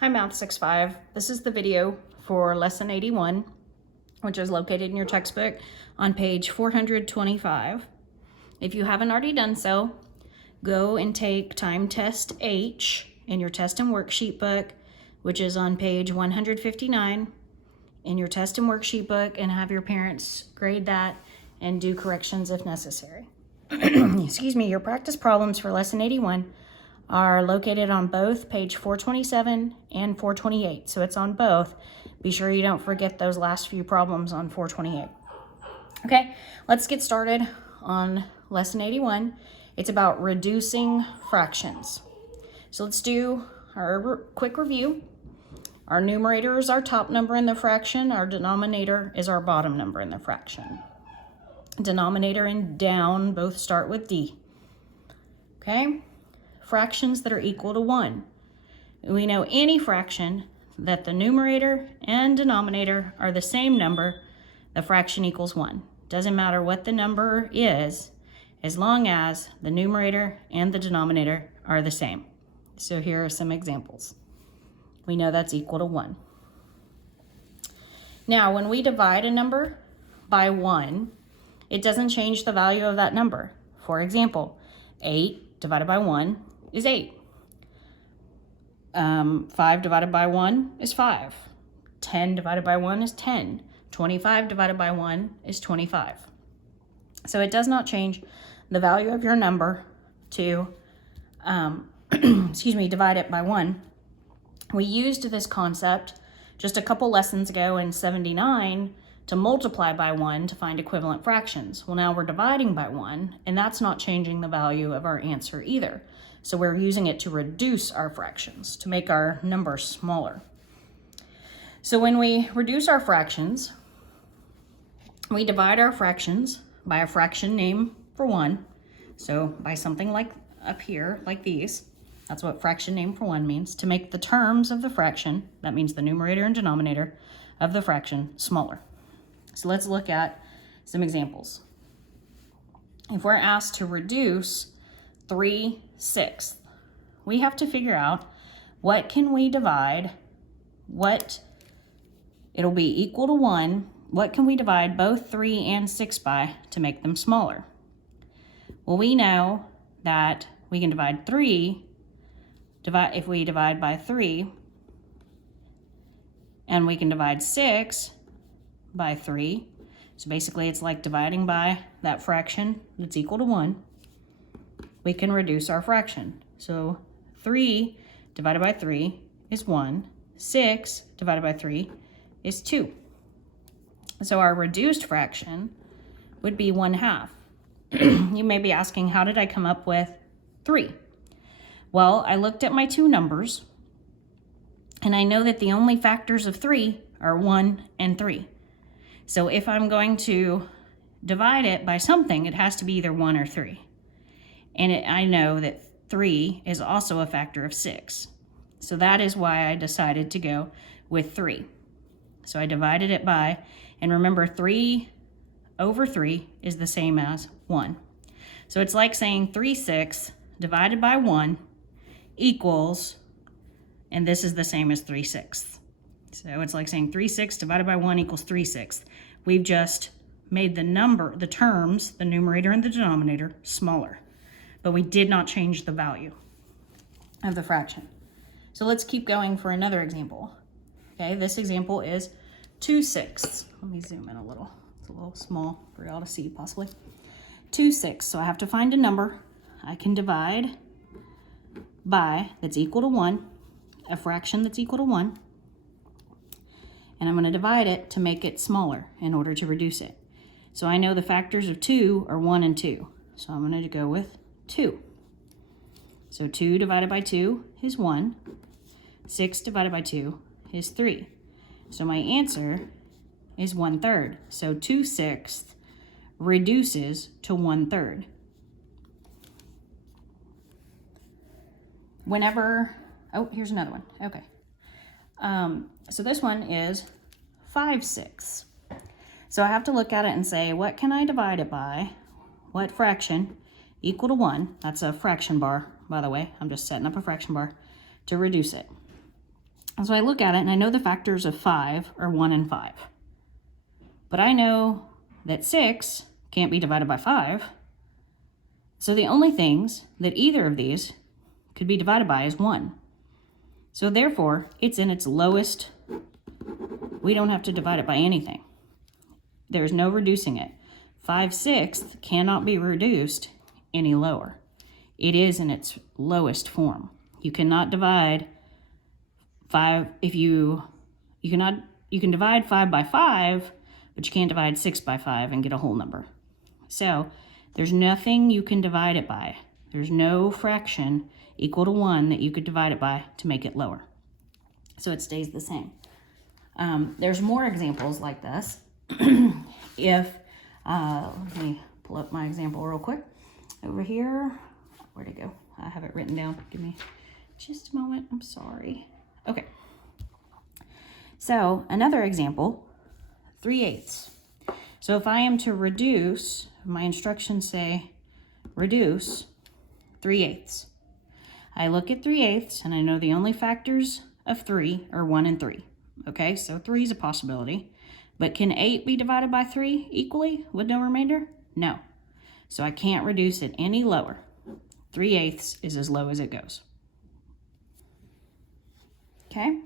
Hi Math 6-5. This is the video for lesson 81, which is located in your textbook on page 425. If you haven't already done so, go and take time test H in your test and worksheet book, which is on page 159 in your test and worksheet book, and have your parents grade that and do corrections if necessary. Excuse me, your practice problems for lesson 81 are located on both page 427 and 428. So it's on both. Be sure you don't forget those last few problems on 428. Okay, let's get started on lesson 81. It's about reducing fractions. So let's do our quick review. Our numerator is our top number in the fraction. Our denominator is our bottom number in the fraction. Denominator and down both start with D. Okay? Fractions that are equal to 1. We know any fraction that the numerator and denominator are the same number, the fraction equals 1. Doesn't matter what the number is, as long as the numerator and the denominator are the same. So here are some examples. We know that's equal to 1. Now, when we divide a number by 1, it doesn't change the value of that number. For example, 8 divided by 1 is 8. 5 divided by 1 is 5. 10 divided by 1 is 10. 25 divided by 1 is 25. So it does not change the value of your number to, divide it by 1. We used this concept just a couple lessons ago in 79 to multiply by 1 to find equivalent fractions. Well, now we're dividing by 1, and that's not changing the value of our answer either. So we're using it to reduce our fractions, to make our numbers smaller. So when we reduce our fractions, we divide our fractions by a fraction name for 1. So by something like up here, like these. That's what fraction name for 1 means. To make the terms of the fraction, that means the numerator and denominator of the fraction, smaller. So let's look at some examples. If we're asked to reduce 3/6, we have to figure out what can we divide, it'll be equal to 1, what can we divide both 3 and 6 by to make them smaller? Well, we know that we can divide if we divide by 3, and we can divide 6 by 3. So basically it's like dividing by that fraction that's equal to 1. We can reduce our fraction. So 3 divided by 3 is 1. 6 divided by 3 is 2. So our reduced fraction would be 1/2. You may be asking, how did I come up with 3? Well, I looked at my two numbers, and I know that the only factors of 3 are 1 and 3. So if I'm going to divide it by something, it has to be either 1 or 3. And I know that 3 is also a factor of 6. So that is why I decided to go with 3. So I divided it by, and remember 3 over 3 is the same as 1. So it's like saying 3/6 divided by 1 equals, and this is the same as 3/6. So it's like saying 3/6 divided by 1 equals 3/6. We've just made the terms, the numerator and the denominator, smaller. But we did not change the value of the fraction. So let's keep going for another example. Okay, this example is 2/6. Let me zoom in a little. It's a little small for y'all to see possibly. 2/6. So I have to find a number I can divide by that's equal to 1, a fraction that's equal to 1. And I'm going to divide it to make it smaller in order to reduce it. So I know the factors of 2 are 1 and 2. So I'm going to go with 2. So 2 divided by 2 is 1. 6 divided by 2 is 3. So my answer is 1/3. So 2/6 reduces to 1/3. Here's another one. Okay. So this one is 5/6. So I have to look at it and say, what can I divide it by? What fraction equal to 1? That's a fraction bar, by the way. I'm just setting up a fraction bar to reduce it. So I look at it and I know the factors of 5 are 1 and 5. But I know that 6 can't be divided by 5. So the only things that either of these could be divided by is 1. So therefore, it's in its lowest. We don't have to divide it by anything. There's no reducing it. 5/6 cannot be reduced any lower. It is in its lowest form. You cannot divide 5 if you can divide 5 by 5, but you can't divide 6 by 5 and get a whole number. So there's nothing you can divide it by. There's no fraction equal to 1 that you could divide it by to make it lower. So it stays the same. There's more examples like this. If, let me pull up my example real quick. Over here, where'd it go? I have it written down. Give me just a moment. I'm sorry. Okay. So another example, 3/8. So if I am to reduce, my instructions say reduce 3/8. I look at 3/8 and I know the only factors of 3 are 1 and 3. Okay, so 3 is a possibility. But can 8 be divided by 3 equally with no remainder? No. So I can't reduce it any lower. 3/8 is as low as it goes. Okay?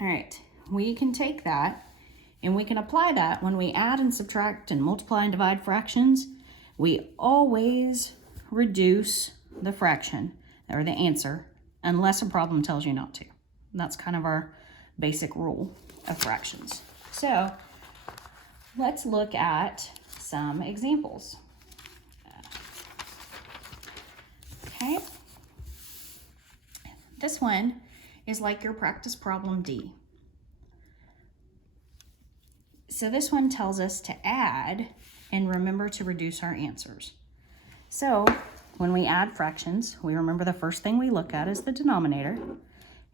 All right, we can take that and we can apply that when we add and subtract and multiply and divide fractions. We always reduce the fraction or the answer unless a problem tells you not to. And that's kind of our basic rule of fractions. So let's look at some examples. Okay. This one is like your practice problem D. So this one tells us to add and remember to reduce our answers. So when we add fractions, we remember the first thing we look at is the denominator,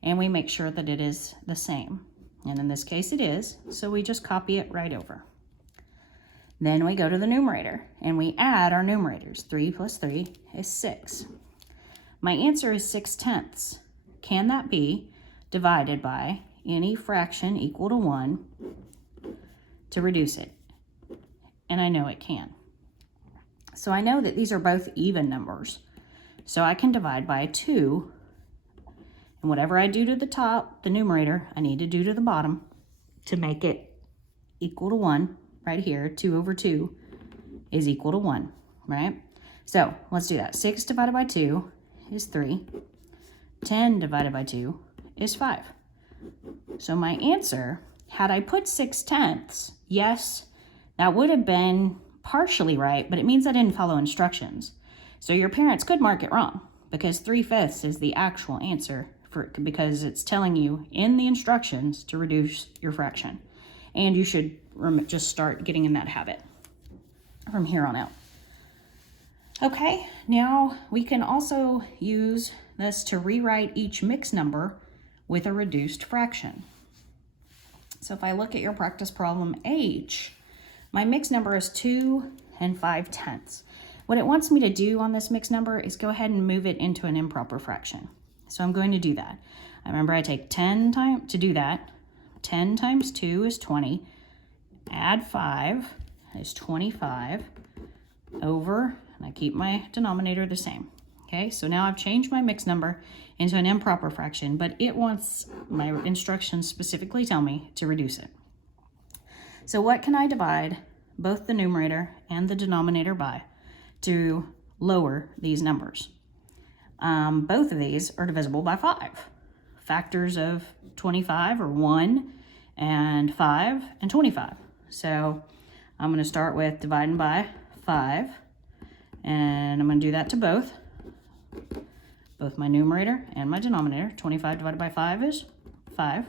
and we make sure that it is the same. And in this case it is, so we just copy it right over. Then we go to the numerator and we add our numerators. 3 plus 3 is 6. My answer is 6/10. Can that be divided by any fraction equal to 1 to reduce it? And I know it can. So I know that these are both even numbers. So I can divide by 2. And whatever I do to the top, the numerator, I need to do to the bottom to make it equal to 1. Right here, 2 over 2 is equal to 1, right? So let's do that. 6 divided by 2 is 3. 10 divided by 2 is 5. So my answer, had I put 6/10, yes, that would have been partially right, but it means I didn't follow instructions. So your parents could mark it wrong because 3/5 is the actual answer because it's telling you in the instructions to reduce your fraction. And you should just start getting in that habit from here on out. Okay, now we can also use this to rewrite each mixed number with a reduced fraction. So if I look at your practice problem H, my mixed number is 2 and 5/10. What it wants me to do on this mixed number is go ahead and move it into an improper fraction. So I'm going to do that. I remember I take 10 times to do that. 10 times 2 is 20. Add 5 is 25 over, and I keep my denominator the same. Okay, so now I've changed my mixed number into an improper fraction, but it wants, my instructions specifically tell me to reduce it. So what can I divide both the numerator and the denominator by to lower these numbers? Both of these are divisible by 5. Factors of 25 are 1 and 5 and 25. So I'm going to start with dividing by 5, and I'm going to do that to both my numerator and my denominator. 25 divided by 5 is 5.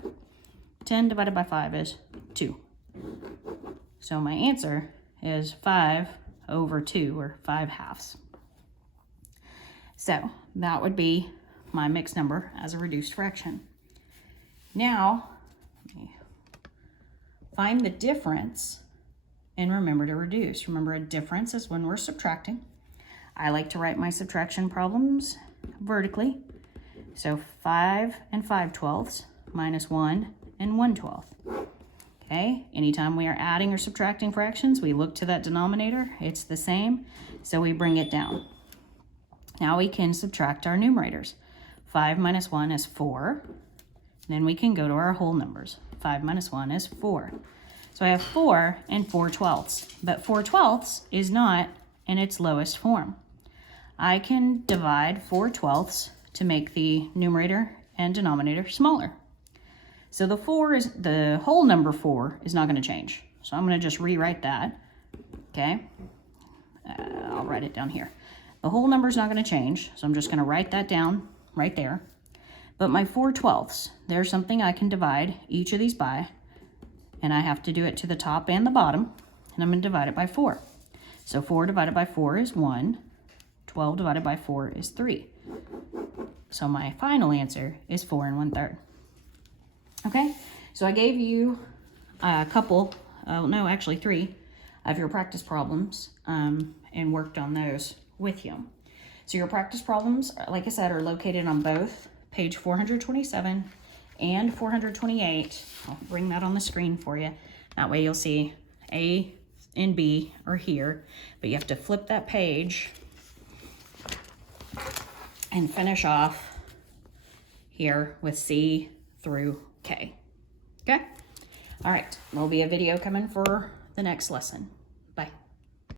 10 divided by 5 is 2. So my answer is 5 over 2, or 5/2. So that would be my mixed number as a reduced fraction. Now, find the difference and remember to reduce. Remember, a difference is when we're subtracting. I like to write my subtraction problems vertically. So 5 and 5/12 minus 1 and 1/12. Okay, anytime we are adding or subtracting fractions, we look to that denominator. It's the same, so we bring it down. Now we can subtract our numerators. 5 minus 1 is 4. Then we can go to our whole numbers. 5 minus 1 is 4. So I have 4 and 4/12, but 4/12 is not in its lowest form. I can divide 4/12 to make the numerator and denominator smaller. So the whole number 4 is not going to change. So I'm going to just rewrite that. Okay, I'll write it down here. The whole number is not going to change, so I'm just going to write that down right there. But my 4/12, there's something I can divide each of these by, and I have to do it to the top and the bottom, and I'm going to divide it by 4. So 4 divided by 4 is 1. 12 divided by 4 is 3. So my final answer is 4 1/3. Okay, so I gave you a couple, no, actually 3 of your practice problems and worked on those with you. So your practice problems, like I said, are located on both page 427 and 428. I'll bring that on the screen for you. That way you'll see A and B are here, but you have to flip that page and finish off here with C through K. Okay? All right, there'll be a video coming for the next lesson.